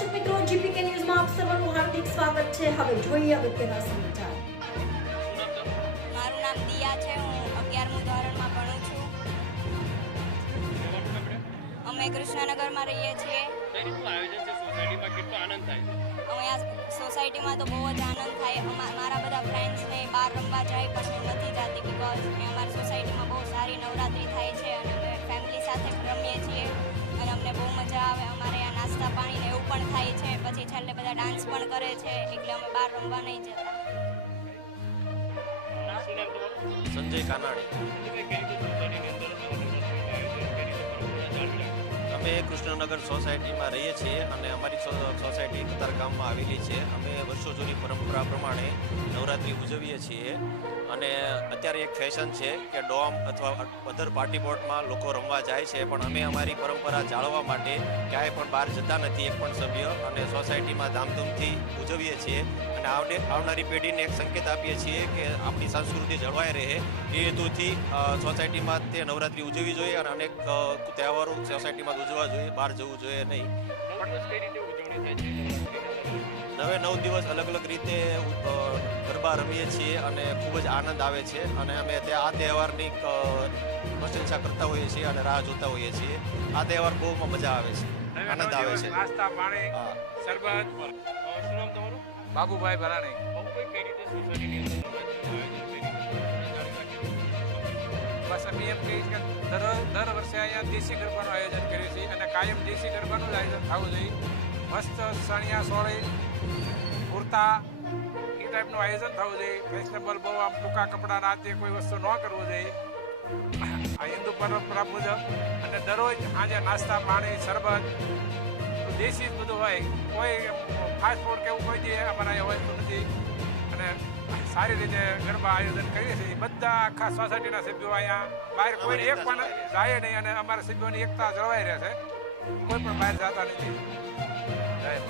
દર્શક મિત્રો જીપીકે ન્યૂઝમાં આપ સર્વનું હાર્દિક સ્વાગત છે. હવે જોઈએ અગત્યના સમાચાર. મારું નામ દિયા છે હું અગિયારમું ધોરણમાં ભણું છું. અમે કૃષ્ણનગરમાં રહીએ છીએ. કઈ રીતનું આયોજન છે? સોસાયટીમાં કેટલો આનંદ થાય છે? અહીંયા સોસાયટીમાં તો બહુ જ આનંદ થાય. મારા બધા ફ્રેન્ડ્સને બહાર રમવા જાય પણ હું નથી જતી બિકોઝ અમારી સોસાયટીમાં બહુ સારી નવરાત્રિ થાય છે અને અમે ફેમિલી સાથે રમીએ છીએ અને અમને બહુ મજા આવે. ડાન્સ પણ કરે છે એટલે અમે બહાર રમવા નહીં જતા. સંજય કાનાણી. અમે કૃષ્ણનગર સોસાયટીમાં રહીએ છીએ અને અમારી સોસાયટી કતાર ગામમાં આવેલી છે. અમે વર્ષો જૂની પરંપરા પ્રમાણે નવરાત્રિ ઉજવીએ છીએ. અને અત્યારે એક ફેશન છે કે ડોમ અથવા અધર પાર્ટી બોટમાં લોકો રમવા જાય છે. પણ અમે અમારી પરંપરા જાળવવા માટે ક્યાંય પણ બહાર જતા નથી, એક પણ સભ્ય. અને સોસાયટીમાં ધામધૂમથી ઉજવીએ છીએ. અને આવડે આવનારી પેઢીને એક સંકેત આપીએ છીએ કે આપણી સંસ્કૃતિ જળવાઈ રહે. એ હેતુથી સોસાયટીમાં તે નવરાત્રિ ઉજવવી જોઈએ. અને અનેક તહેવારો સોસાયટીમાં ઉજવવા જોઈએ બહાર જવું જોઈએ નહીં. નવ? નવે દિવસ અલગ અલગ રીતે ગરબા રમીએ છીએ અને ખૂબ જ આનંદ આવે છે અને અમે તે આ તહેવારની પ્રશંસા કરતા હોઈએ છીએ અને રાહ જોતા હોઈએ છીએ. આ તહેવાર બહુ મજા આવે છે. આનંદ આવે છે. બાબુભાઈ ભરાણી. બસ અમે એમ કહીએ કે દર દર વર્ષે અહીંયા દેશી ગરબાનું આયોજન કર્યું દેશી ગરબાનું આયોજન થવું જોઈએ. મસ્ત સણિયા સોળી, કુર્તા, એ ટાઈપનું આયોજન થવું જોઈએ. ફેશનેબલ બહુ આમ ટૂંકા કપડાં રાતે કોઈ વસ્તુ ન કરવું જોઈએ. આ હિન્દુ પરંપરા મુજબ અને દરરોજ સાંજે નાસ્તા, પાણી, શરબત, દેશી જ બધું હોય. કોઈ ફાસ્ટ ફૂડ કે એવું કોઈ જે અમારા અહીંયા હોય નથી. અને સારી રીતે ગરબા આયોજન કરીએ છીએ. બધા આખા સોસાયટીના સભ્યો અહીંયા. બહાર કોઈ એક પણ જાય નહીં અને અમારા સભ્યોની એકતા જળવાઈ રહે છે. કોઈ પણ બહાર જતા નથી જય